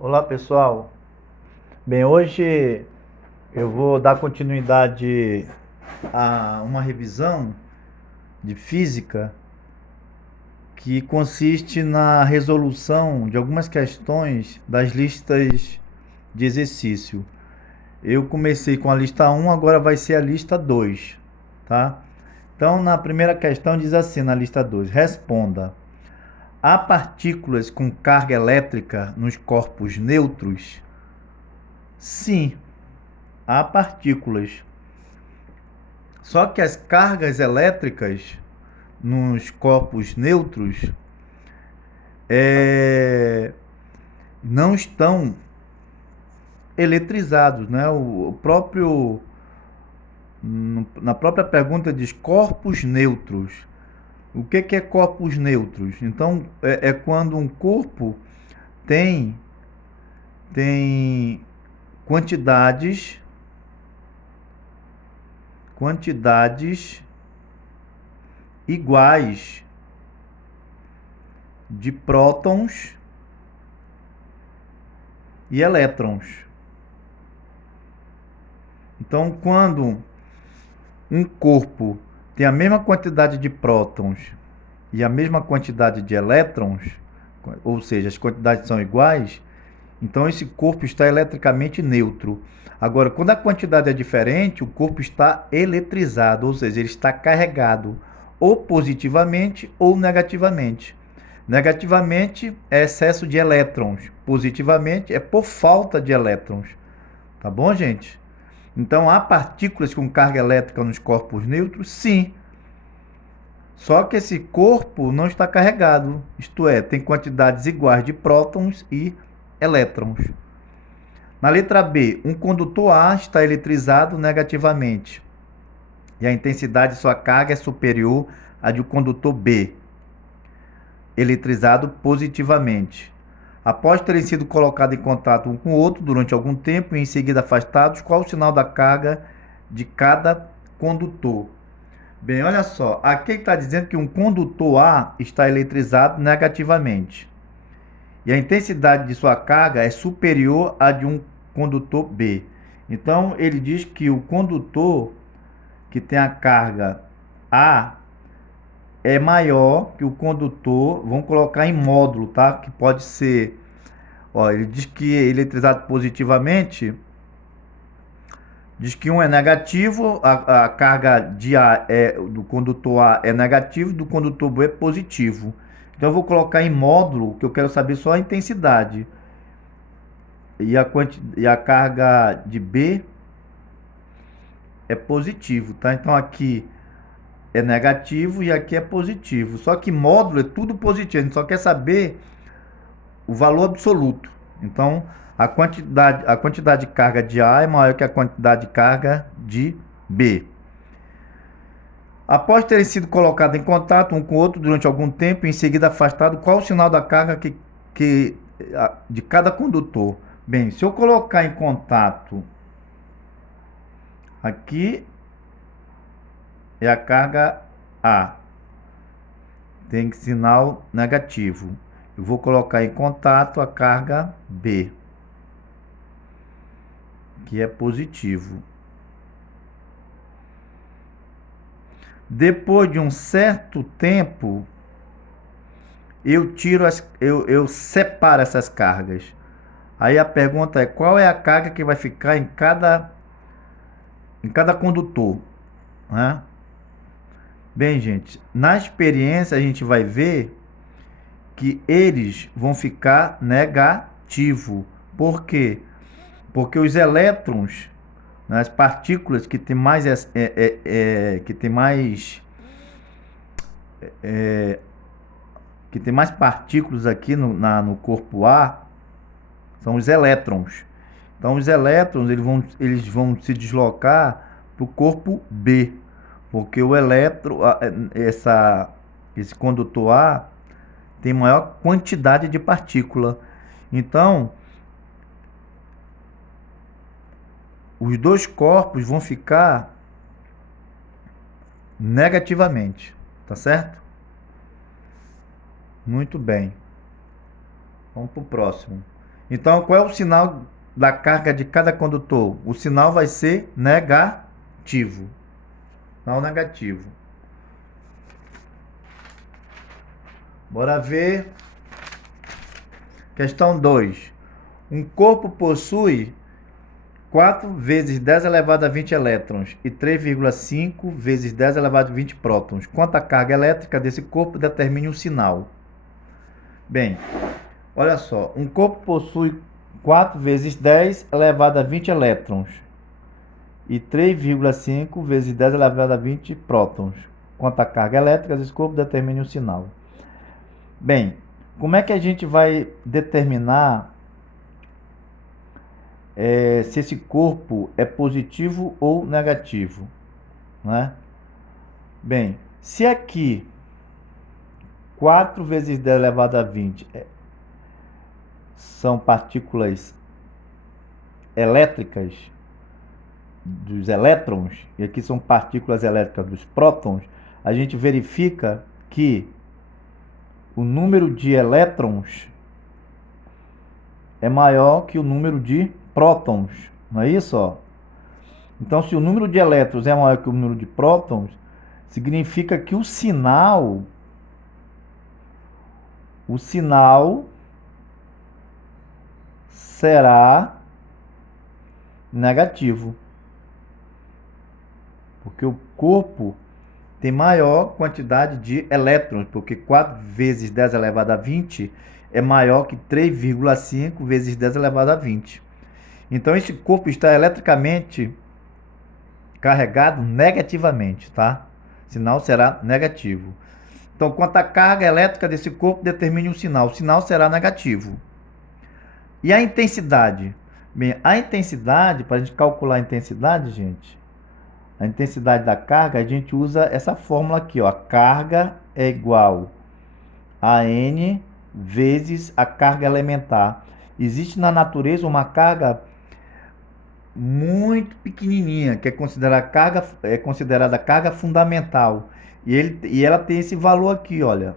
Olá pessoal, bem, hoje eu vou dar continuidade a uma revisão de física que consiste na resolução de algumas questões das listas de exercício. Eu comecei com a lista 1, agora vai ser a lista 2, tá? Então, na primeira questão diz assim, na lista 2, responda: há partículas com carga elétrica nos corpos neutros? Sim, há partículas. Só que as cargas elétricas nos corpos neutros não estão eletrizados, né? Na própria pergunta diz corpos neutros. O que é corpos neutros? Então é quando um corpo tem quantidades iguais de prótons e elétrons. Então, quando um corpo tem a mesma quantidade de prótons e a mesma quantidade de elétrons, ou seja, as quantidades são iguais, então esse corpo está eletricamente neutro. Agora, quando a quantidade é diferente, o corpo está eletrizado, ou seja, ele está carregado ou positivamente ou negativamente. Negativamente é excesso de elétrons, positivamente é por falta de elétrons. Tá bom, gente? Então, há partículas com carga elétrica nos corpos neutros? Sim. Só que esse corpo não está carregado, isto é, tem quantidades iguais de prótons e elétrons. Na letra B, um condutor A está eletrizado negativamente e a intensidade de sua carga é superior à de um condutor B, eletrizado positivamente. Após terem sido colocados em contato um com o outro durante algum tempo e em seguida afastados, qual o sinal da carga de cada condutor? Bem, olha só, aqui está dizendo que um condutor A está eletrizado negativamente e a intensidade de sua carga é superior à de um condutor B. Então, ele diz que o condutor que tem a carga A é maior que o condutor, vamos colocar em módulo, tá? Que pode ser, ó, ele diz que é eletrizado positivamente, diz que um é negativo, a carga de A do condutor A é negativo, do condutor B é positivo. Então eu vou colocar em módulo, que eu quero saber só a intensidade. E a carga de B é positivo, tá? Então aqui é negativo e aqui é positivo. Só que módulo é tudo positivo, a gente só quer saber o valor absoluto. Então, a quantidade de carga de A é maior que a quantidade de carga de B. Após terem sido colocados em contato um com o outro durante algum tempo e em seguida afastado, qual o sinal da carga de cada condutor? Bem, se eu colocar em contato aqui é a carga A, tem sinal negativo. Eu vou colocar em contato a carga B, que é positivo. Depois de um certo tempo, eu separo essas cargas. Aí a pergunta é: qual é a carga que vai ficar em cada condutor, né? Bem, gente, na experiência a gente vai ver que eles vão ficar negativo. Por quê? Porque os elétrons, né, as partículas que tem mais que tem mais partículas aqui no corpo A são os elétrons. Então os elétrons eles vão se deslocar para o corpo B, porque esse condutor A tem maior quantidade de partícula. Então os dois corpos vão ficar negativamente, tá certo? Muito bem. Vamos para o próximo. Então, qual é o sinal da carga de cada condutor? O sinal vai ser negativo. Sinal negativo. Bora ver. Questão 2. Um corpo possui 4 vezes 10 elevado a 20 elétrons e 3,5 vezes 10 elevado a 20 prótons. Quanto a carga elétrica desse corpo, determine o sinal. Bem, olha só. Um corpo possui 4 vezes 10 elevado a 20 elétrons e 3,5 vezes 10 elevado a 20 prótons. Quanto a carga elétrica desse corpo, determine o sinal. Bem, como é que a gente vai determinar se esse corpo é positivo ou negativo, né? Bem, se aqui 4 vezes 10 elevado a 20 são partículas elétricas dos elétrons, e aqui são partículas elétricas dos prótons, a gente verifica que o número de elétrons é maior que o número de prótons, não é isso? Ó? Então, se o número de elétrons é maior que o número de prótons, significa que o sinal será negativo. Porque o corpo tem maior quantidade de elétrons, porque 4 vezes 10 elevado a 20 é maior que 3,5 vezes 10 elevado a 20. Então, esse corpo está eletricamente carregado negativamente, tá? O sinal será negativo. Então, quanto à carga elétrica desse corpo, determine o sinal. O sinal será negativo. E a intensidade? Bem, a intensidade, para a gente calcular a intensidade, gente, a intensidade da carga, a gente usa essa fórmula aqui, ó. A carga é igual a N vezes a carga elementar. Existe na natureza uma carga muito pequenininha, que é considerada carga fundamental. E ela tem esse valor aqui, olha.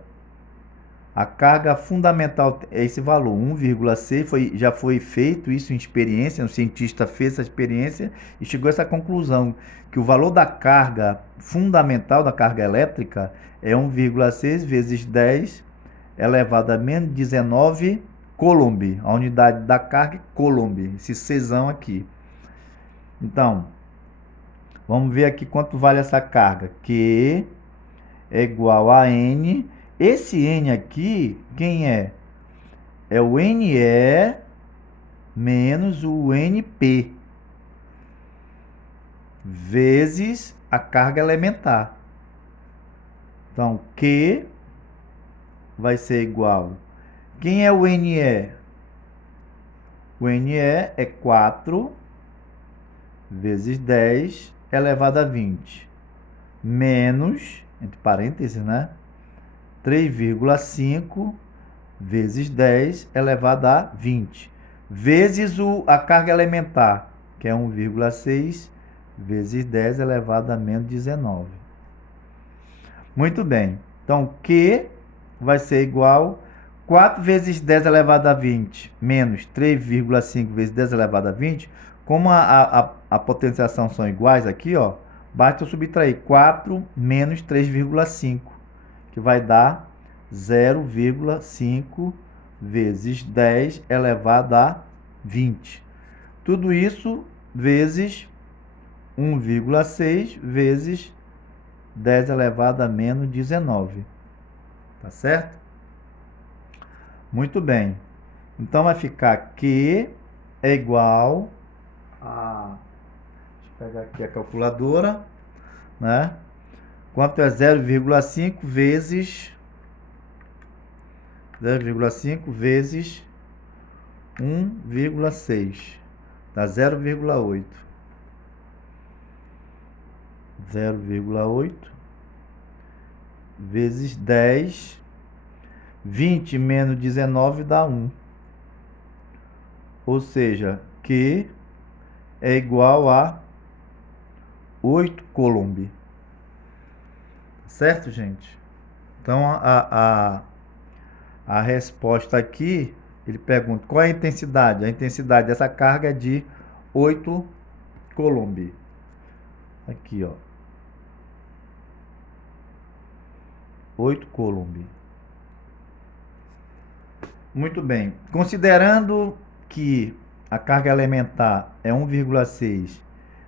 A carga fundamental é esse valor, 1,6, já foi feito isso em experiência, um cientista fez essa experiência e chegou a essa conclusão, que o valor da carga fundamental, da carga elétrica, é 1,6 vezes 10 elevado a menos 19 coulomb. A unidade da carga é coulomb, esse Czão aqui. Então, vamos ver aqui quanto vale essa carga. Q é igual a N. Esse N aqui, quem é? É o NE menos o NP vezes a carga elementar. Então, Q vai ser igual. Quem é o NE? O NE é 4 vezes 10 elevado a 20 menos, entre parênteses, né? 3,5 vezes 10 elevado a 20, vezes a carga elementar, que é 1,6 vezes 10 elevado a menos 19. Muito bem. Então, Q vai ser igual a 4 vezes 10 elevado a 20 menos 3,5 vezes 10 elevado a 20. Como a potenciação são iguais aqui, ó, basta eu subtrair 4 menos 3,5, que vai dar 0,5 vezes 10 elevado a 20. Tudo isso vezes 1,6 vezes 10 elevado a menos 19. Tá certo? Muito bem. Então vai ficar Q é igual a... Deixa eu pegar aqui a calculadora, né? Quanto é 0,5 vezes 1,6. Dá 0,8. 0,8 vezes 10. 20 menos 19 dá 1. Ou seja, Q é igual a 8 coulomb. Certo, gente? Então, a resposta aqui Ele pergunta qual é a intensidade. A intensidade dessa carga é de 8 Coulomb. Aqui, ó. 8 Coulomb. Muito bem. Considerando que a carga elementar é 1,6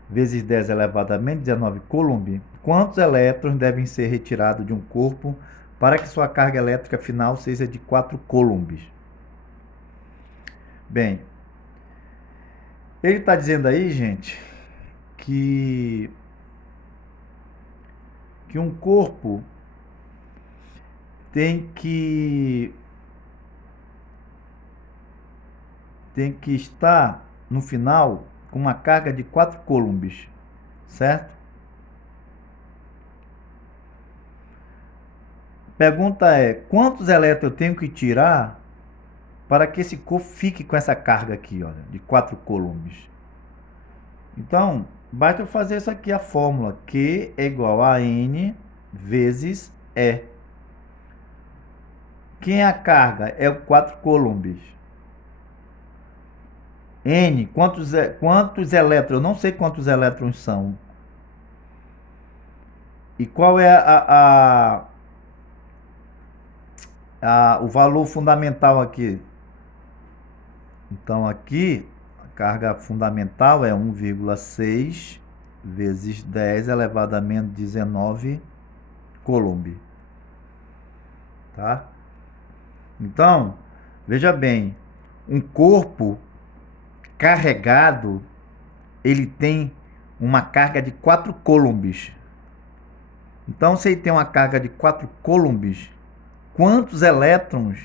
vezes 10 elevado a menos 19 Coulomb, quantos elétrons devem ser retirados de um corpo para que sua carga elétrica final seja de 4 Coulombs? Bem, ele está dizendo aí, gente, que um corpo tem que estar no final com uma carga de 4 Coulombs, certo? Pergunta é, quantos elétrons eu tenho que tirar para que esse corpo fique com essa carga aqui, olha, de 4 Coulombs? Então, basta eu fazer isso aqui, a fórmula Q é igual a N vezes E. Quem é a carga? É o 4 Coulombs. N, quantos elétrons? Eu não sei quantos elétrons são. E qual é o valor fundamental aqui? Então, aqui, a carga fundamental é 1,6 vezes 10 elevado a menos 19 Coulomb. Tá? Então, veja bem, um corpo carregado, ele tem uma carga de 4 Coulombs. Então, se ele tem uma carga de 4 Coulombs, quantos elétrons,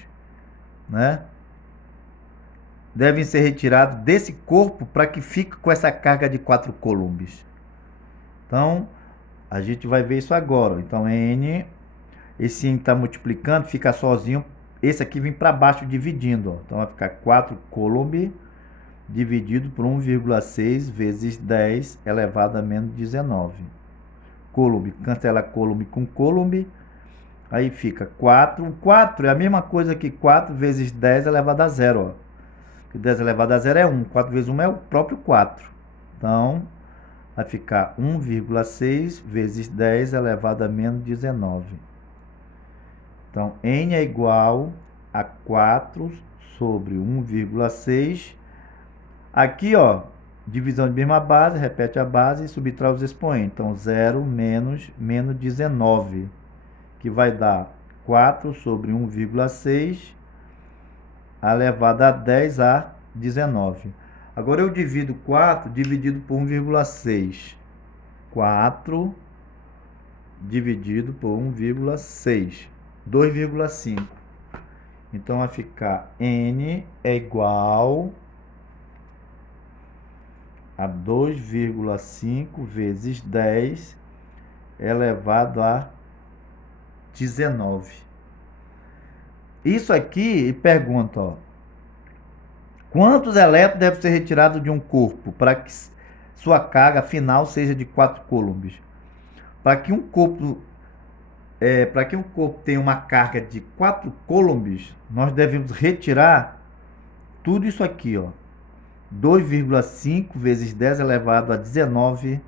né, devem ser retirados desse corpo para que fique com essa carga de 4 Coulombs? Então, a gente vai ver isso agora. Então, N, esse N está multiplicando, fica sozinho. Esse aqui vem para baixo dividindo. Ó. Então, vai ficar 4 Coulomb dividido por 1,6 vezes 10 elevado a menos 19. Coulomb, cancela Coulomb com Coulomb. Aí fica 4. 4 é a mesma coisa que 4 vezes 10 elevado a 0. Ó. 10 elevado a 0 é 1. 4 vezes 1 é o próprio 4. Então, vai ficar 1,6 vezes 10 elevado a menos 19. Então, N é igual a 4 sobre 1,6. Aqui, ó, divisão de mesma base, repete a base e subtrai os expoentes. Então, 0 menos 19, que vai dar 4 sobre 1,6 elevado a 10 a 19. Agora eu divido 4 dividido por 1,6. 4 dividido por 1,6. 2,5. Então vai ficar N é igual a 2,5 vezes 10 elevado a 19. Isso aqui pergunta, ó, quantos elétrons devem ser retirados de um corpo para que sua carga final seja de 4 coulombs? Para que um corpo tenha uma carga de 4 coulombs, nós devemos retirar tudo isso aqui, ó. 2,5 vezes 10 elevado a 19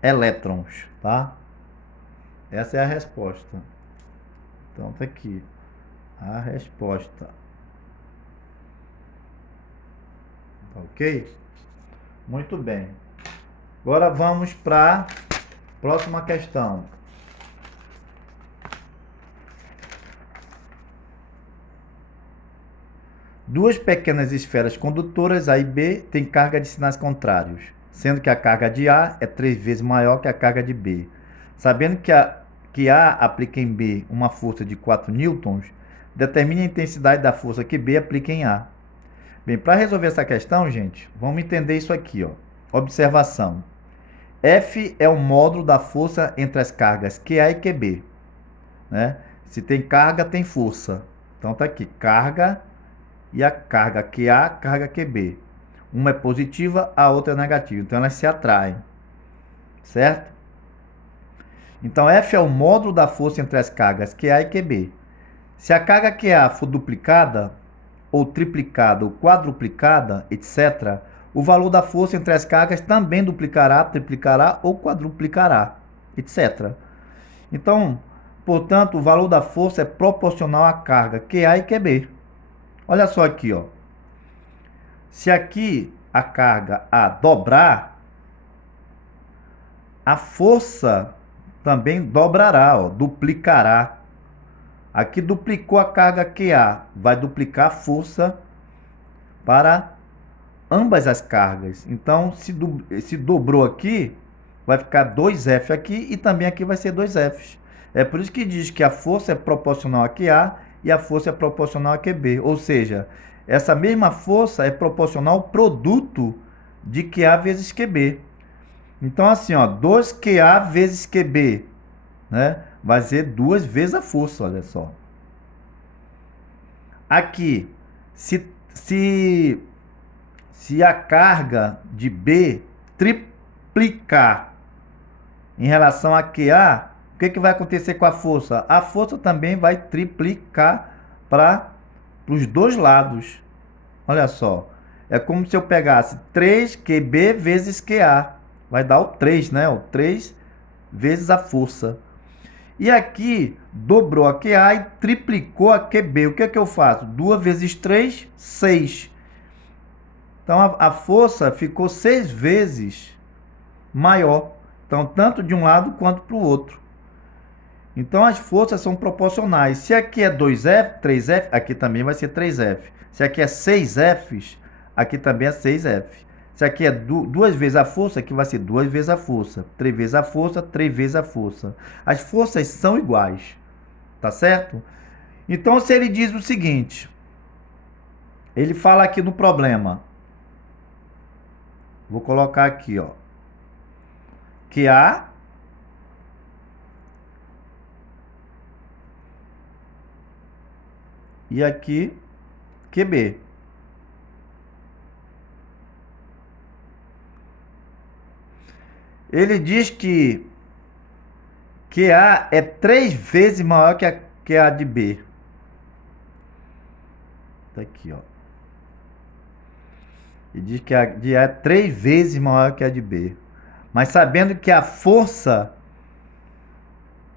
elétrons, tá? Essa é a resposta. Então tá aqui a resposta. Ok? Muito bem. Agora vamos para a próxima questão. Duas pequenas esferas condutoras, A e B, têm carga de sinais contrários, sendo que a carga de A é 3 vezes maior que a carga de B. Sabendo que A aplica em B uma força de 4 newtons, determine a intensidade da força que B aplica em A. Bem, para resolver essa questão, gente, vamos entender isso aqui, ó. Observação. F é o módulo da força entre as cargas QA e QB, né? Se tem carga, tem força. Então tá aqui, carga e a carga QA, carga QB. Uma é positiva, a outra é negativa. Então elas se atraem, certo? Então F é o módulo da força entre as cargas QA e QB. Se a carga QA for duplicada, ou triplicada ou quadruplicada, etc., o valor da força entre as cargas também duplicará, triplicará ou quadruplicará, etc. Então, portanto, o valor da força é proporcional à carga QA e QB. Olha só aqui, ó. Se aqui a carga A dobrar, a força também dobrará, ó, duplicará. Aqui duplicou a carga QA, vai duplicar a força para ambas as cargas. Então, se dobrou aqui, vai ficar 2F aqui e também aqui vai ser 2F. É por isso que diz que a força é proporcional a QA e a força é proporcional a QB. Ou seja, essa mesma força é proporcional ao produto de QA vezes QB. Então, assim, ó, 2QA vezes QB, né? Vai ser 2 vezes a força, olha só. Aqui, se a carga de B triplicar em relação a QA, o que vai acontecer com a força? A força também vai triplicar para os dois lados. Olha só. É como se eu pegasse 3QB vezes QA. Vai dar o 3, né? O 3 vezes a força. E aqui, dobrou a QA e triplicou a QB. O que é que eu faço? 2 vezes 3, 6. Então, a força ficou 6 vezes maior. Então, tanto de um lado quanto para o outro. Então, as forças são proporcionais. Se aqui é 2F, 3F, aqui também vai ser 3F. Se aqui é 6Fs, aqui também é 6F. Se aqui é 2 vezes a força, aqui vai ser 2 vezes a força. 3 vezes a força, 3 vezes a força. As forças são iguais. Tá certo? Então, se ele diz o seguinte, ele fala aqui no problema. Vou colocar aqui, ó. Que A e aqui QB. Ele diz que QA é 3 vezes maior que a QA de B. Tá aqui, ó. Ele diz que a de A é 3 vezes maior que a de B. Mas sabendo que a força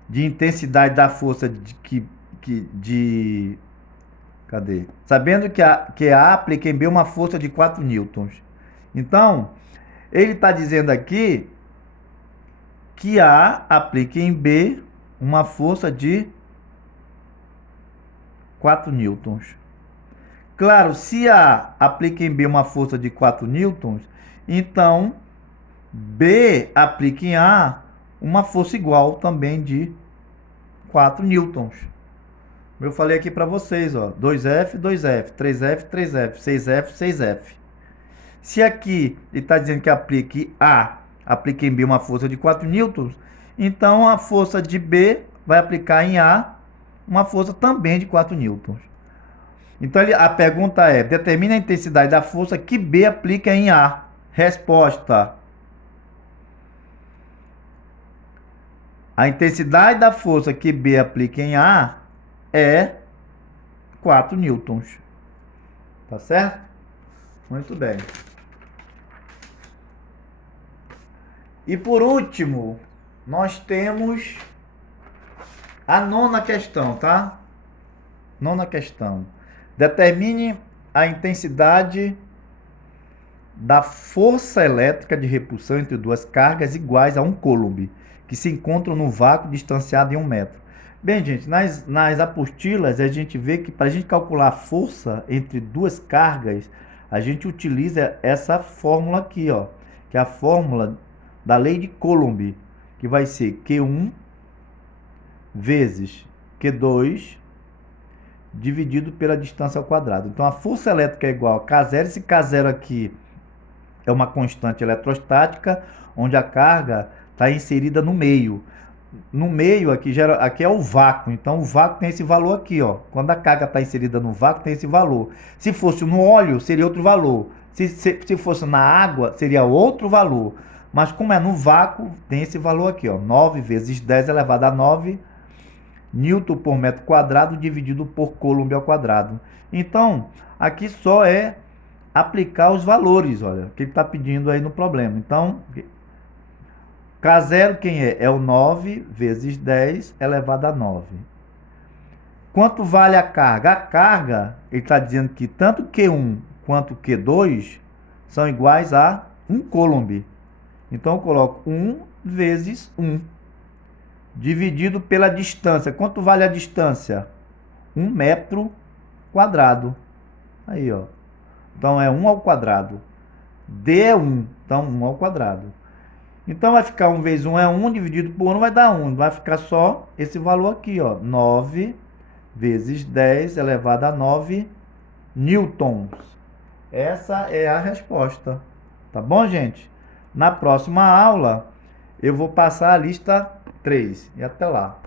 de intensidade da força cadê? Sabendo que a aplica em B uma força de 4 newtons. Então, ele está dizendo aqui que A aplica em B uma força de 4 newtons. Claro, se A aplica em B uma força de 4 newtons, então B aplica em A uma força igual também de 4 newtons. Eu falei aqui para vocês, ó, 2F, 2F, 3F, 3F, 6F, 6F. Se aqui ele está dizendo que A aplica em B uma força de 4 newtons, então a força de B vai aplicar em A uma força também de 4 newtons. Então a pergunta é, determine a intensidade da força que B aplica em A. Resposta. A intensidade da força que B aplica em A é 4 newtons. Tá certo? Muito bem. E por último, nós temos a 9ª questão, tá? 9ª questão. Determine a intensidade da força elétrica de repulsão entre duas cargas iguais a 1 coulomb, que se encontram no vácuo distanciado em 1 metro. Bem, gente, nas apostilas a gente vê que para a gente calcular a força entre duas cargas, a gente utiliza essa fórmula aqui, ó, que é a fórmula da lei de Coulomb, que vai ser Q1 vezes Q2 dividido pela distância ao quadrado. Então, a força elétrica é igual a K0. Esse K0 aqui é uma constante eletrostática, onde a carga está inserida no meio. No meio, aqui é o vácuo. Então, o vácuo tem esse valor aqui, ó. Quando a carga está inserida no vácuo, tem esse valor. Se fosse no óleo, seria outro valor. Se fosse na água, seria outro valor. Mas como é no vácuo, tem esse valor aqui, ó. 9 vezes 10 elevado a 9 Newton por metro quadrado dividido por Coulomb ao quadrado. Então, aqui só é aplicar os valores, olha, que ele está pedindo aí no problema. Então, K0 quem é? É o 9 vezes 10 elevado a 9. Quanto vale a carga? A carga, ele está dizendo que tanto Q1 quanto Q2 são iguais a 1 Coulomb. Então, eu coloco 1 vezes 1, dividido pela distância. Quanto vale a distância? 1 metro quadrado. Aí, ó. Então, é 1 ao quadrado. D é 1, então 1 ao quadrado. Então, vai ficar 1 vezes 1 é 1, dividido por 1 vai dar 1. Vai ficar só esse valor aqui, ó. 9 vezes 10 elevado a 9 newtons. Essa é a resposta. Tá bom, gente? Na próxima aula, eu vou passar a lista 3. E até lá.